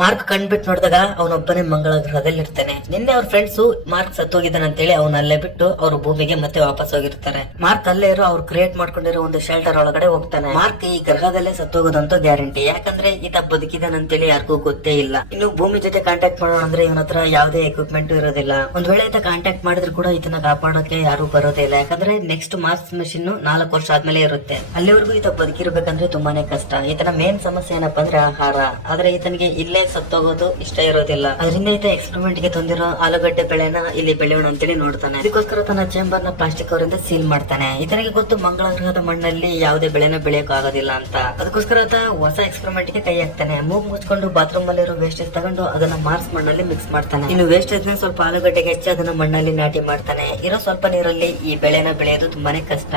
Mark ಕಣ್ಬಿಟ್ಟು ನೋಡಿದಾಗ ಅವನೊಬ್ಬನೇ ಮಂಗಳ ಗ್ರಹದಲ್ಲಿ ಇರ್ತಾನೆ. ನಿನ್ನೆ ಅವ್ರ ಫ್ರೆಂಡ್ಸ್ ಮಾರ್ಕ್ ಸತ್ತೋಗಿದ್ದಾನೆ ಅಂತೇಳಿ ಅವ್ನ ಅಲ್ಲೇ ಬಿಟ್ಟು ಅವ್ರ ಭೂಮಿಗೆ ಮತ್ತೆ ವಾಪಸ್ ಹೋಗಿರ್ತಾರೆ. ಮಾರ್ಕ್ ಅಲ್ಲೇ ಇರೋ ಅವ್ರು ಕ್ರಿಯೇಟ್ ಮಾಡ್ಕೊಂಡಿರೋ ಒಂದು ಶೆಲ್ಟರ್ ಒಳಗಡೆ ಹೋಗ್ತಾನೆ. ಮಾರ್ಕ್ ಈ ಗ್ರಹದಲ್ಲೇ ಸತ್ತೋಗೋದಂತೂ ಗ್ಯಾರಂಟಿ, ಯಾಕಂದ್ರೆ ಈತ ಬದುಕಿದಾನಂತೇಳಿ ಯಾರಿಗೂ ಗೊತ್ತೇ ಇಲ್ಲ. ಇನ್ನು ಭೂಮಿ ಜೊತೆ ಕಾಂಟ್ಯಾಕ್ಟ್ ಮಾಡೋಣ ಅಂದ್ರೆ ಇವನ ಹತ್ರ ಯಾವುದೇ ಎಕ್ವಿಪ್ಮೆಂಟ್ ಇರೋದಿಲ್ಲ. ಒಂದ್ ವೇಳೆ ಈತ ಕಾಂಟ್ಯಾಕ್ಟ್ ಮಾಡಿದ್ರು ಕೂಡ ಇದನ್ನ ಕಾಪಾಡೋಕೆ ಯಾರು ಬರೋದೇ ಇಲ್ಲ, ಯಾಕಂದ್ರೆ ನೆಕ್ಸ್ಟ್ ಮಾರ್ಕ್ಸ್ ಮಿಷನ್ 4 ವರ್ಷ ಆದ್ಮೇಲೆ ಇರುತ್ತೆ. ಅಲ್ಲಿವರೆಗೂ ಈತ ಬದುಕಿರ್ಬೇಕಂದ್ರೆ ತುಂಬಾನೇ ಕಷ್ಟ. ಈತನ ಮೇನ್ ಸಮಸ್ಯೆ ಏನಪ್ಪಾ ಅಂದ್ರೆ ಆಹಾರ. ಆದ್ರೆ ಈತನಿಗೆ ಇಲ್ಲೇ ಸತ್ತೋಗೋದು ಇಷ್ಟ ಇರೋದಿಲ್ಲ. ಅದರಿಂದ ಈತ ಎಕ್ಸ್ಪೆರಿಮೆಂಟ್ ಗೆ ತಂದಿರೋ ಆಲೂಗಡ್ಡೆ ಬೆಳೆನ ಇಲ್ಲಿ ಬೆಳೆಯೋಣ ಅಂತೇಳಿ ನೋಡ್ತಾನೆ. ಅದಕ್ಕೋಸ್ಕರ ತನ್ನ ಚೇಂಬರ್ ನ ಪ್ಲಾಸ್ಟಿಕ್ ಅವರಿಂದ ಸೀಲ್ ಮಾಡ್ತಾನೆ. ಈತನಿಗೆ ಗೊತ್ತು ಮಂಗಳ ಗ್ರಹದ ಮಣ್ಣಲ್ಲಿ ಯಾವುದೇ ಬೆಳೆನ ಬೆಳೆಯೋಕ್ ಆಗೋದಿಲ್ಲ ಅಂತ. ಅದಕ್ಕೋಸ್ಕರ ಆತ ಹೊಸ ಎಕ್ಸ್ಪೆರಿಮೆಂಟ್ ಗೆ ಕೈ ಹಾಕ್ತಾನೆ. ಮೂಗ್ ಮುಚ್ಕೊಂಡು ಬಾತ್ರೂಮ್ ಅಲ್ಲಿರೋ ವೇಸ್ಟೇಜ್ ತಗೊಂಡು ಅದನ್ನ ಮಾರ್ಸ್ ಮಣ್ಣಲ್ಲಿ ಮಿಕ್ಸ್ ಮಾಡ್ತಾನೆ. ಇನ್ನು ವೇಸ್ಟೇಜ್ ನ ಸ್ವಲ್ಪ ಆಲೂಗಡ್ಡೆಗೆ ಹೆಚ್ಚಿ ಅದನ್ನ ಮಣ್ಣಲ್ಲಿ ನಾಟಿ ಮಾಡ್ತಾನೆ. ಇರೋ ಸ್ವಲ್ಪ ನೀರಲ್ಲಿ ಈ ಬೆಳೆನ ಬೆಳೆಯೋದು ತುಂಬಾನೇ ಕಷ್ಟ.